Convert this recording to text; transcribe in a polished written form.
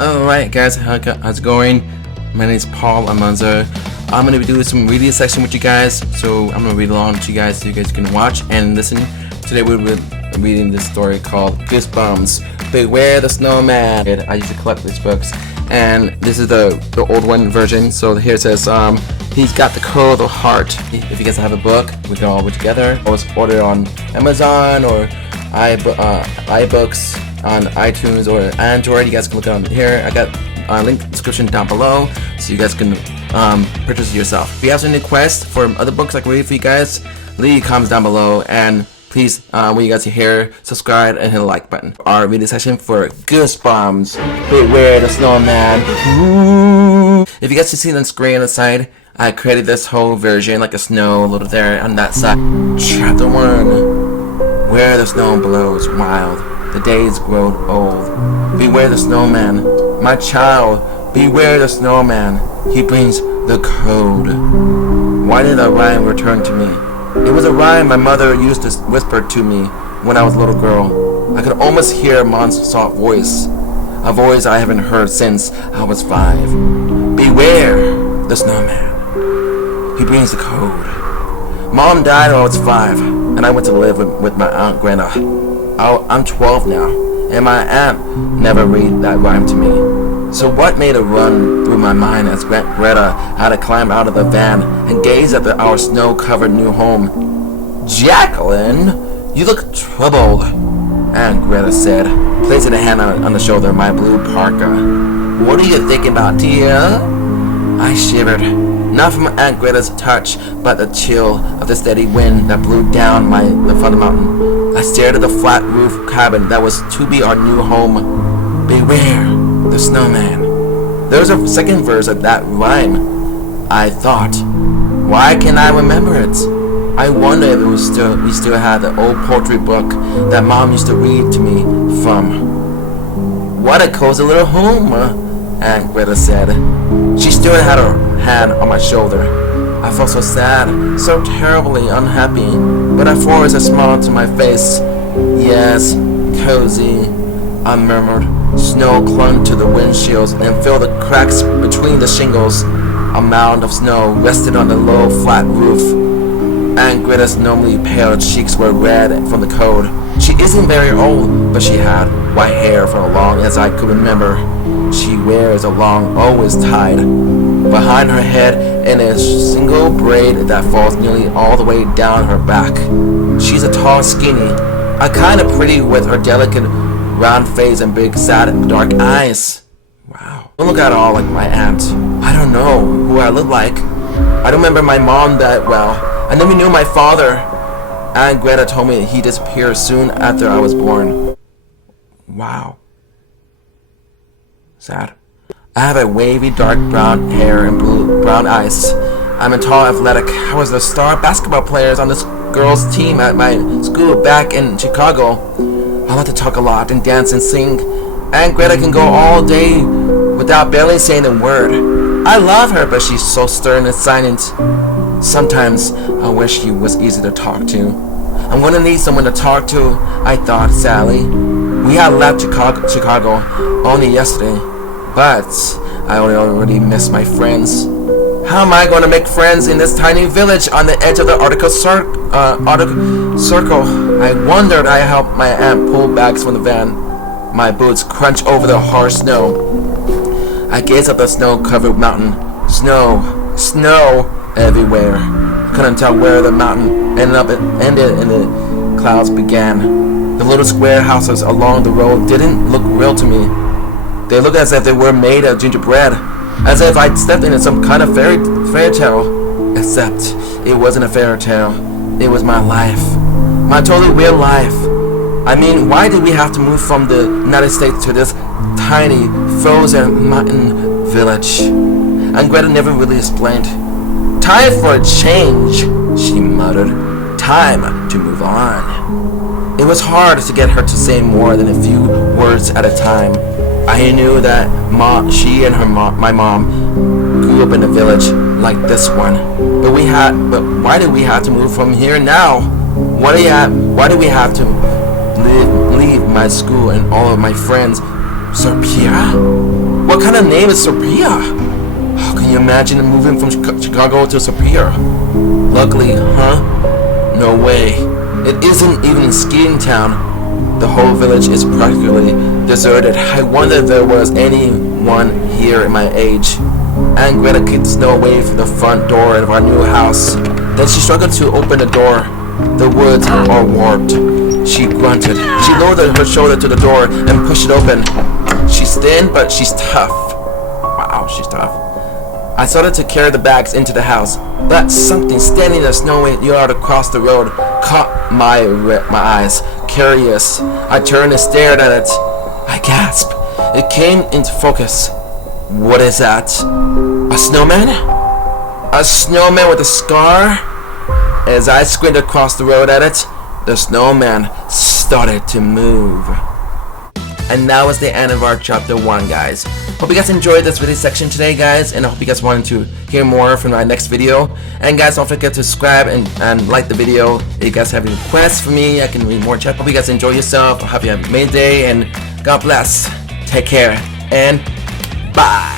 Alright guys, how's it going? My name is Paul Almanza. I'm going to be doing some reading section with you guys, so I'm going to read along to you guys so you guys can watch and listen. Today we're reading this story called Goosebumps, Beware the Snowman. I used to collect these books, and this is the old one version. So here it says, he's got the code of the heart. If you guys have a book, we can all read together. Always order it on Amazon or iBooks on iTunes or Android. You guys can look it on here. I got a link in the description down below so you guys can purchase it yourself. If you have any requests for other books I can read for you guys, leave comments down below, and please, when you guys are here, subscribe and hit the like button. Our reading session for Goosebumps, Beware the Snowman. Ooh. If you guys can see on the screen on the side, I created this whole version, like a snow a little there on that side. Chapter 1. Where the snow blows wild, the days grow old. Beware the snowman, my child, beware the snowman. He brings the code. Why did that rhyme return to me? It was a rhyme my mother used to whisper to me when I was a little girl. I could almost hear Mom's soft voice, a voice I haven't heard since I was 5. Beware the snowman. He brings the code. Mom died when I was 5, and I went to live with my Aunt Greta. I'm 12 now, and my aunt never read that rhyme to me. So what made a run through my mind as Greta had to climb out of the van and gaze at our snow-covered new home. Jacqueline, you look troubled, Aunt Greta said, placing a hand on the shoulder of my blue parka. What are you thinking about, dear? I shivered, not from Aunt Greta's touch, but the chill of the steady wind that blew down the front of the mountain. I stared at the flat roof cabin that was to be our new home. Beware the snowman. There's a second verse of that rhyme. I thought, why can't I remember it? I wonder if we still had the old poetry book that Mom used to read to me from. What a cozy little home, Aunt Greta said. She still had her hand on my shoulder. I felt so sad, so terribly unhappy, but I forced a smile to my face. Yes, cozy, I murmured. Snow clung to the windshields and filled the cracks between the shingles. A mound of snow rested on the low, flat roof. Aunt Greta's normally pale cheeks were red from the cold. She isn't very old, but she had white hair for as long as I could remember. She wears a long, always tied behind her head in a single braid that falls nearly all the way down her back. She's a tall, skinny, a kind of pretty with her delicate round face and big, sad, dark eyes. Wow. Don't look at all like my aunt. I don't know who I look like. I don't remember my mom that well. I never knew my father. Aunt Greta told me he disappeared soon after I was born. Wow. Sad. I have a wavy dark brown hair and brown eyes. I'm a tall, athletic. I was the star basketball players on this girls' team at my school back in Chicago. I like to talk a lot and dance and sing. Aunt Greta can go all day without barely saying a word. I love her, but she's so stern and silent. Sometimes I wish she was easy to talk to. I'm gonna need someone to talk to, I thought sadly. We had left Chicago only yesterday, but I already miss my friends. How am I going to make friends in this tiny village on the edge of the Arctic Circle? I wondered. I helped my aunt pull bags from the van. My boots crunched over the hard snow. I gazed up the snow-covered mountain. Snow everywhere. Couldn't tell where the mountain ended and the clouds began. The little square houses along the road didn't look real to me. They looked as if they were made of gingerbread, as if I'd stepped into some kind of fairy tale. Except it wasn't a fairy tale. It was my life. My totally real life. I mean, why did we have to move from the United States to this tiny, frozen mountain village? And Greta never really explained. Time for a change, she muttered. Time to move on. It was hard to get her to say more than a few words at a time. I knew that she and my mom grew up in a village like this one. But why did we have to move from here now? Why do we have to leave my school and all of my friends? Sir Pierre? What kind of name is Sophia? How can you imagine moving from Chicago to Sophia? Luckily, huh? No way. It isn't even a skiing town. The whole village is practically deserted. I wonder if there was anyone here in my age. Aunt Greta kicked the snow away from the front door of our new house. Then she struggled to open the door. The woods are warped. She grunted. She lowered her shoulder to the door and pushed it open. She's thin, but she's tough. Wow, she's tough. I started to carry the bags into the house, but something standing in the snowy yard across the road caught my eyes. Curious, I turned and stared at it. I gasped. It came into focus. What is that? A snowman? A snowman with a scar? As I squinted across the road at it, the snowman started to move. And that was the end of our chapter 1, guys. Hope you guys enjoyed this video section today, guys, and I hope you guys wanted to hear more from my next video. And guys, don't forget to subscribe and like the video. If you guys have any requests for me, I can read more chat. Hope you guys enjoy yourself. I hope you have a amazing day, and God bless. Take care, and bye.